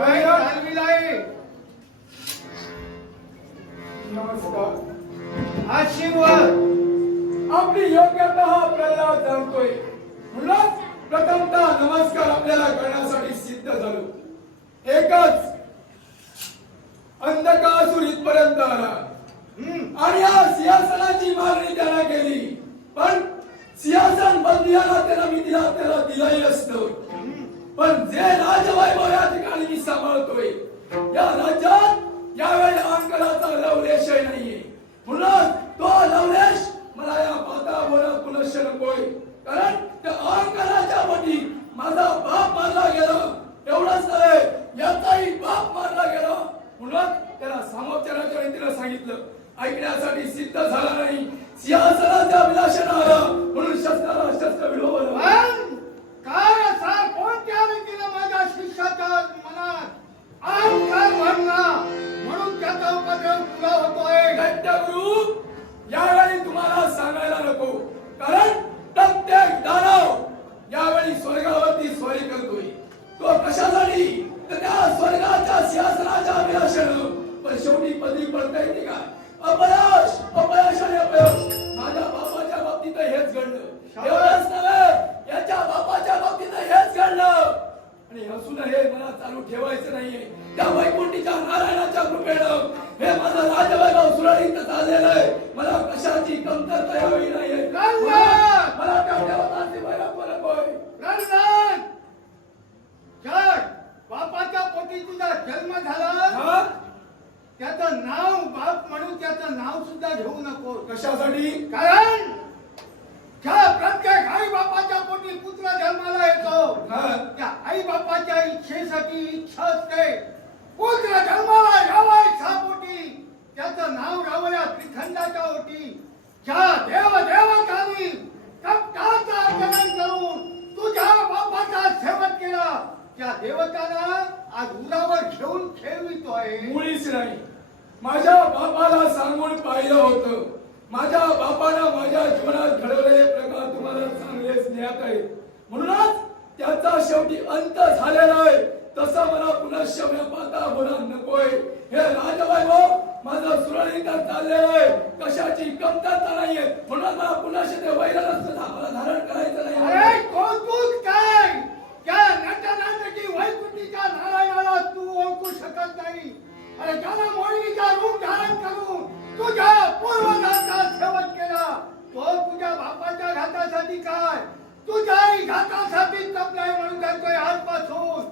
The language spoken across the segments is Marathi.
काय चालविलाय? नमस्कार. आशीर्वाद आपली योग्यता हा प्रल्हाद जाणतोय. म्हणूनच प्रथमतः नमस्कार आपल्याला करण्यासाठी सिद्ध झालो. एकच अंधकासूर इथपर्यंत आला आणि या सिंहासनाची मागणी त्याला केली, पण सिंहासन बंदियाला त्याला दिलंही असतं. पण जे राजवैभव या ठिकाणी मी सांभाळतोय, या राज्यात यावेळी अहंकाराचा लवलेशही नाहीये. म्हणून तो लवलेश मला या वातावरणात पुनश्च नकोय. कारण त्या अहंकाराच्या पोटी माझा बाप मारला गेला. एवढंच नव्हे, याचाही बाप मारला गेला. म्हणून त्याला सामोपचाराच्या रीतीने सांगितलं, ऐकण्यासाठी सिद्ध झाला नाही. सिंहासनाच्या विलाशाने आला म्हणून शस्त्राला शस्त्र विडवलं. काय असा कोणत्या रीतीने माझ्या शिष्याच्या मनात अहंकार भरला म्हणून त्याचा उपद्रव तुला होतोय? गट्टगुरु, यावेळी तुम्हाला सांगायला नको, कारण प्रत्येक दानव यावेळी स्वर्गावरती स्वारी करतोय. तो कशासाठी? तर त्या स्वर्गाच्या सिंहासनाच्या अभिलाषेनं. पण शेवटी पदरी पडता येते का? अपयश, अपयश आणि अपयश. माझ्या बापाच्या बाबतीत हेच घडलं. एवढंच नव्हे, याच्या बापाच्या बाबतीत हेच घडलं. आणि असून हे मला चालू ठेवायचं नाहीये. त्या वैकुंठीच्या नारायणाच्या कृपेनं हे माझं राजवैभव सुरळीत चाललेलं आहे. मला कशाची कमतरता यावी नाहीये. मला त्या देवतांचे वैरत्व नकोय. बापाच्या पोटी तुझा जन्म झाला, त्याचं नाव बाप म्हणून त्याचं नाव सुद्धा घेऊ नको. कशासाठी? कारण प्रत्येक आई बापाच्या पोटी पुत्र जन्माला येतो. त्या आई बापाच्या इच्छेसाठी इच्छा असते. पुत्र जन्माला यावा इच्छापोटी त्याचं नाव रावल्या त्रिखंडाच्या ओटी. ज्या देवदेवतांनी कपटाचं आचरण करून तुझ्या बापाचा सेवक केला, त्या देवताला आज उरावर घेऊन खेळवितोय. मुळीच नाही. माझ्या बापाला सांगून पाहिलं होतं. माझ्या बापानं माझ्या जीवनात घडवलेले प्रकार तुम्हाला चांगलेच ज्ञात आहेत. म्हणूनच त्याचा शेवटी अंत झालेला आहे. तसं मला पुनश्च व्यापाता होणार नकोय. हे राजवैभव माझं सुरळीत चाललेलं आहे. कशाची कमतरता नाहीये. म्हणून मला पुनश्च ते वैरत्व मला धारण करायचं नाही. अरे कौतुक काय? त्या नटनाटकी वैकुंठीच्या नारायणाला तू ओळखू शकत नाही. अरे ज्याला मोहिनीचा रूप धारण करून तुझ्या पूर्वजांचा सेवक केला, तो तुझ्या बापाच्या घातासाठी काय, तुझ्याही घातासाठी तपलाय म्हणून जातोय आजपासून.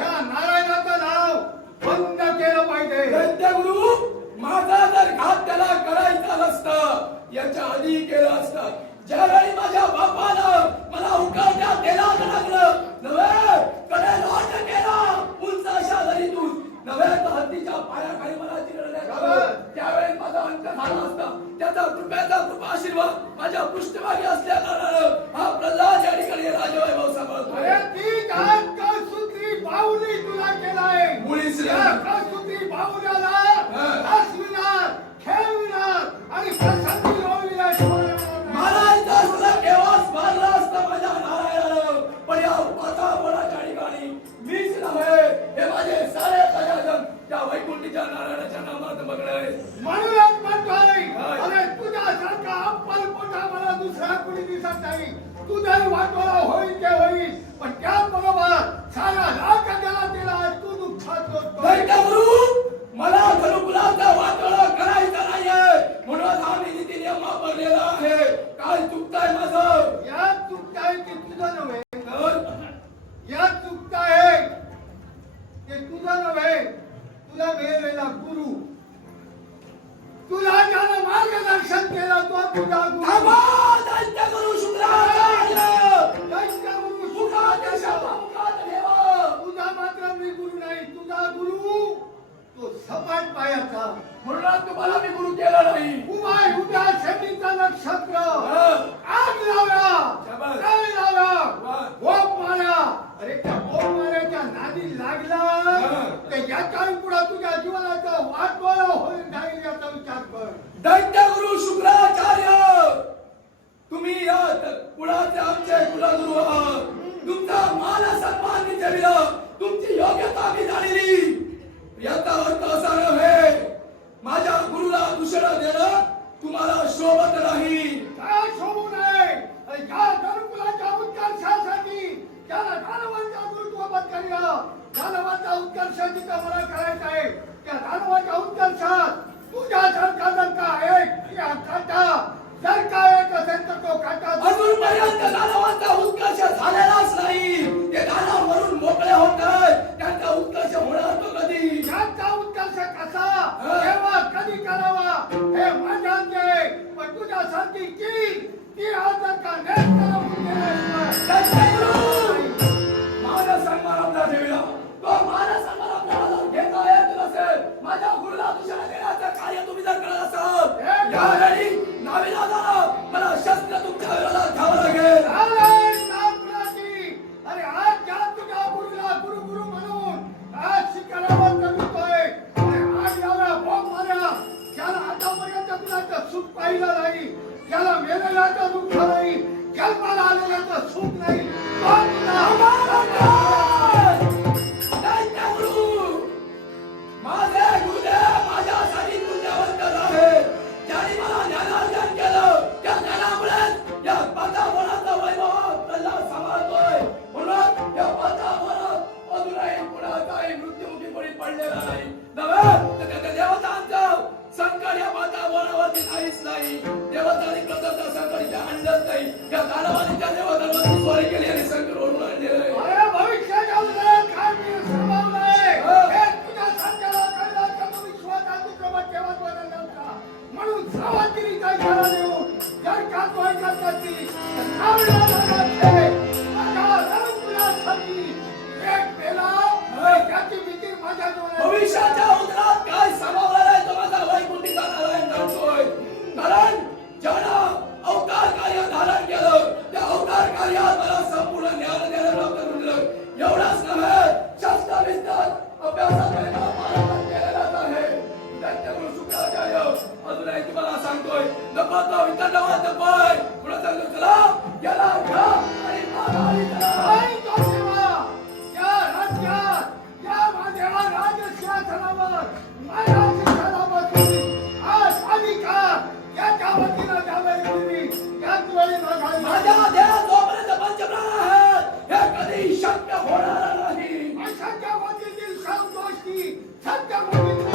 या नारायणाचं नाव बंद केलं पाहिजे. दैत्यगुरु, माझा जर घात त्याला करायचा नसता, याच्या आधी केला असता. ज्यावेळी माझ्या बापानं मला उकाट्यात देला लागलं, नव्हे कडे लोट केला उंच अशा दरीतून, नव्हे तर हत्तीच्या पायाखाली मला चिरडण्यात, त्यावेळी माझा अंत झाला असता. त्याचा कृपेचा कृपा आशीर्वाद माझ्या पृष्ठभागी असल्या कारणानं हा प्रल्हाद या ठिकाणी राजवैभव सांभाळतो. अरे ती कळसूत्री बाहुली तुला केलाय. मुळीच कळसूत्री बाहुल्याला हसविणार, खेळविणार आणि प्रसन्न होईल. मारायचा असला केव्हाच मारला असता माझ्या नारायणानं. पण या वातावरणाच्या ठिकाणी मीच नव्हे, हे माझे सारे प्रजाजन त्या वैकुंठीच्या नारायणाच्या नामात मग्न आहे. म्हणूनच म्हणतोय, अरे तुझ्यासारखा अप्पल पोटा मला दुसरा कुणी दिसत नाही. तुझाही वाटोळा होईल ते होईल, पण त्याचबरोबर सारा लाख जगाला तू दुःखात दैत्यगुरु, मला धनुकुलाचा वाटोळा करायचा नाहीये. म्हणून आम्ही नीतिनियम वापरलेला आहे. काय चुकताय माझं? यात चुकताय ते तुझं नव्हे. यात चुकताय ते तुझं नव्हे. तुला मिळालेला गुरु, तुला ज्यानं मार्गदर्शन केलं तो तुझा गुरु. दैत्यगुरु शुक्राचार्य, दैत्यगुरु तुझा मात्र मी गुरु नाही. तुझा गुरु तो सपाट पायाचा. म्हणून तुम्हाला मी गुरु केला नाही. उभ्या शनीचा नक्षत्र आग लावला, काय लावला, गोप मारा. अरे त्या गोप माऱ्याच्या नादी लागला ते याच्याही पुढे तुझ्या जीवनाचा वाटोळा होईल जाईल याचा विचार कर. दैत्यगुरु शुक्राचार्य, तुम्ही या कुळाचे आमचे कुलगुरु आहात. तुमचा मान सन्मान मी ठेवला, तुमची योग्यता मी जाणली. दानवाचा उत्कर्ष जिथं मला करायचा आहे त्या दानवाच्या उत्कर्षात तुझ्यासारखा जर का एक या काटा जर का एक असेल तर तो काटा अजूनपर्यंत दानवांचा उत्कर्ष झालेलाच नाही. ते दानव मरून मोकळे होत त्यांचा उत्कर्ष होणार तो कधी. यांचा उत्कर्ष कसा केव्हा कधी करावा हे माझ्या अंगी पण तुझ्यासारखी ती आज जर का नेट करून मानस सन्मान आपला ठेवला तो मानस सन्मान आपल्याला घेता येत नसेल. माझ्या गुरुला दुसऱ्या देण्याचं कार्य तुम्ही जर करत असाल यावेळी नाविलाजानं मला शस्त्र तुमच्या विरोधात घ्यावं लागेल. अरे आज ज्या तुझ्या गुरुला गुरु गुरु म्हणून आज शिकारावर करतोय आज याला बॉम्ब मारा ज्याला आतापर्यंत तुला सुख पाहिलं नाही ज्याला मेलेल्याचं दुःख नाही जन्माला आलेल्याचं सुख नाही माझे गुरुदेव माझ्यासाठी पुण्यवंत आहे. ज्यांनी मला ज्ञानार्जन केलं त्या ज्ञानामुळे या वातावरणाचा वैभव प्रल्हाद सांभाळतोय. म्हणून या वातावरणात अजूनही कुणाचाही मृत्युमुखी कोणी पडलेला नाही. नव्हे तर त्या देवतांचं संकट या वातावरणावरती काहीच नाही. देवतांनी प्रथमतः संकट इथे आणलंच नाही. या दानवाने त्या देवतांवरती स्वारी केली आणि संकट ओढून आणलेलं आहे. अरे भविष्य जाऊन काय मी सांभाळलंय हे तुझ्या सत्याला कळलं का तू विश्वासात प्रभात ठेवत बदलला म्हणून सावधगिरी काय करा देऊ जर का तो ऐकत नसती तर नावला लागते माझा रंग तुला सांगी एक बेला त्याची भीती माझ्या डोळ्यात भविष्याच्या उदरात काय सामावलेलं आहे तो माझा वैकुंठीचा नारायण जाणतोय. कारण ज्यानं अवतार कार्य धारण केलं त्या अवतार कार्यात मला संपूर्ण ज्ञान द्यायला प्राप्त करून दिलं. एवढंच नव्हे शास्त्रविस्तार अभ्यासाकडे मला पारंगत केलेलाच आहे. दैत्यगुरु शुक्राचार्य अजूनही तुम्हाला सांगतोय नको तो वितंडवाद नकोय. पुढे सांगतो चला याला घ्या आणि माघारी चला. आई तो देवा या राज्यात या माझ्या राजसिंहासनावर माझ्या शिक्षणामध्ये आज अधिकार याच्या वतीनं द्यावे तुम्ही याच वेळी माझ्या देहात जोपर्यंत पंचप्राण आहेत हे कधी शक्य होणार नाही. अशक्य गोष्टीतील सर्व गोष्टी सत्य गोष्टी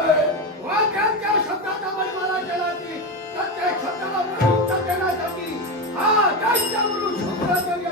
वाक्यांच्या शब्दाचा मला केला की प्रत्येक शब्दाला उत्तर देण्यासाठी हा दैत्यगुरु शुक्राचार्य